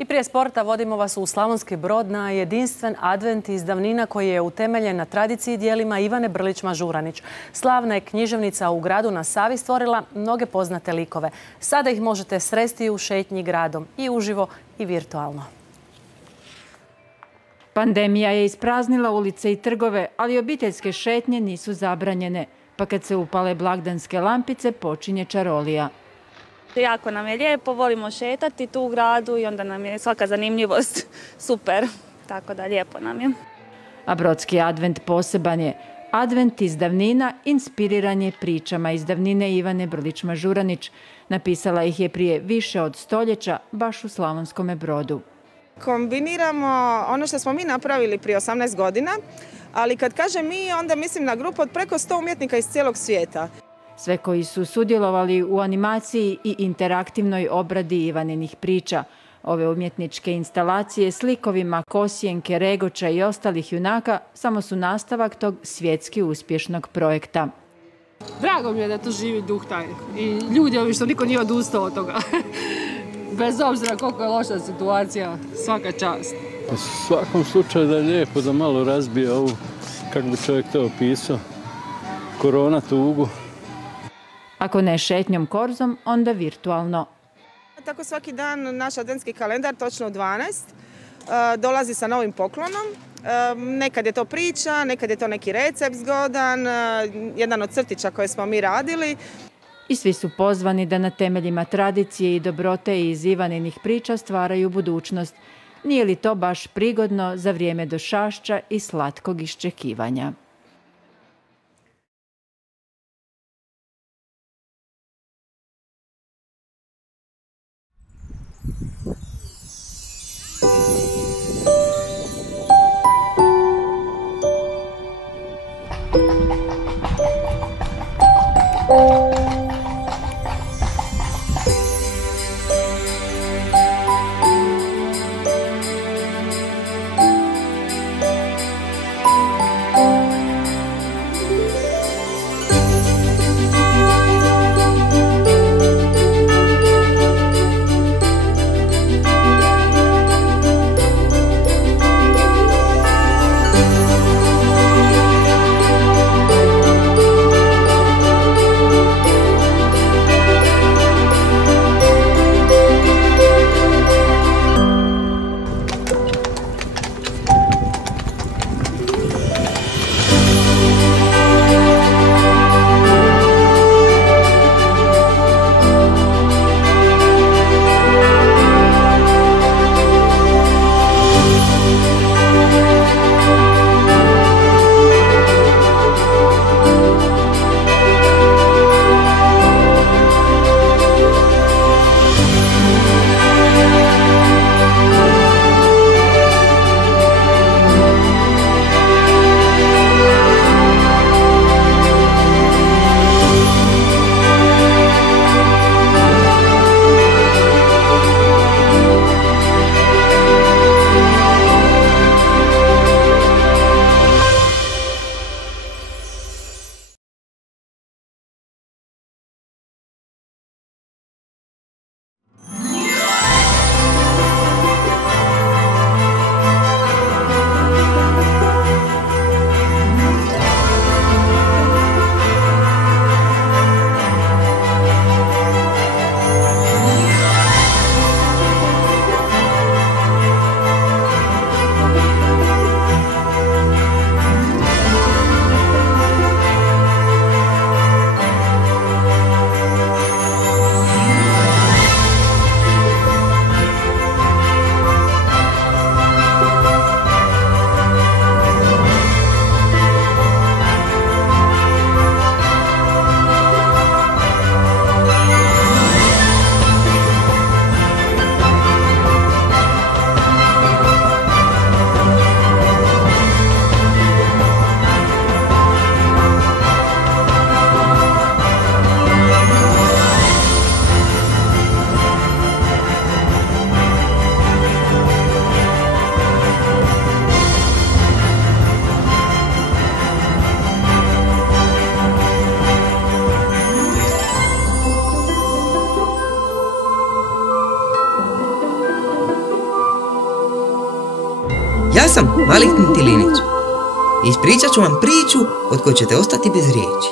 I prije sporta vodimo vas u Slavonski Brod na jedinstven advent iz davnina koji je utemeljen na tradiciji dijelima Ivane Brlić-Mažuranić. Slavna je književnica u gradu na Savi stvorila mnoge poznate likove. Sada ih možete sresti u šetnji gradom i uživo i virtualno. Pandemija je ispraznila ulice i trgove, ali obiteljske šetnje nisu zabranjene. Pa kad se upale blagdanske lampice, počinje čarolija. Jako nam je lijepo, volimo šetati tu u gradu i onda nam je svaka zanimljivost super, tako da lijepo nam je. A brodski advent poseban je. Advent iz davnina inspiriran je pričama iz davnine Ivane Brlić-Mažuranić. Napisala ih je prije više od stoljeća, baš u Slavonskome Brodu. Kombiniramo ono što smo mi napravili prije 18 godina, ali kad kažem mi, onda mislim na grupu od preko 100 umjetnika iz cijelog svijeta. Sve koji su sudjelovali u animaciji i interaktivnoj obradi Ivaninih priča. Ove umjetničke instalacije s likovima Kosijenke, Regoča i ostalih junaka samo su nastavak tog svjetski uspješnog projekta. Drago mi je da tu živi duh taj i ljudi ovi što niko nije odustao od toga. Bez obzira koliko je loša situacija, svaka čast. U svakom slučaju da je lijepo da malo razbije ovu, kako bi čovjek to opisao, korona tugu. Ako ne šetnjom korzom, onda virtualno. Tako svaki dan naš adventski kalendar, točno u 12, dolazi sa novim poklonom. Nekad je to priča, nekad je to neki recept zgodan, jedan od crtića koje smo mi radili. I svi su pozvani da na temeljima tradicije i dobrote iz Ivaninih priča stvaraju budućnost. Nije li to baš prigodno za vrijeme došašća i slatkog iščekivanja? Ja sam Valentin Tilinić. Ispričat ću vam priču od koje ćete ostati bez riječi.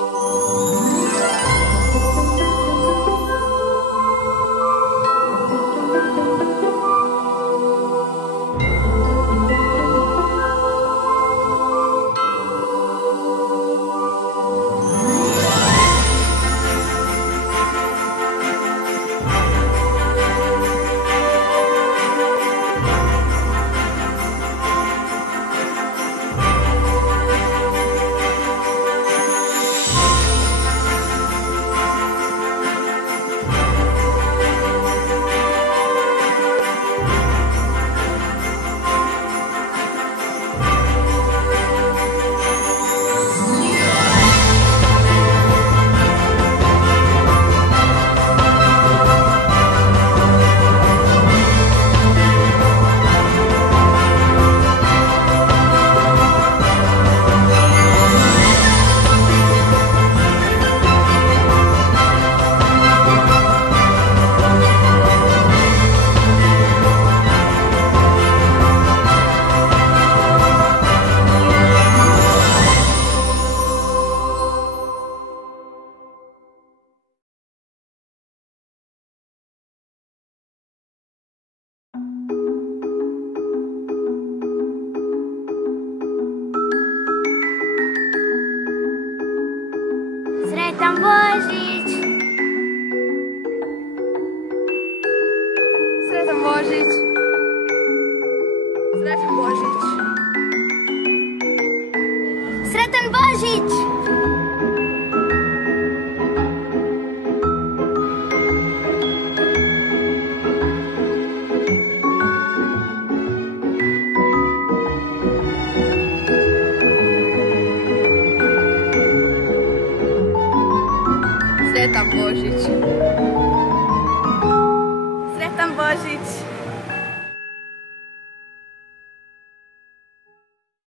Sretan Božić! Sretan Božić! Sretan Božić! Sretan Božić! Sretan Božić!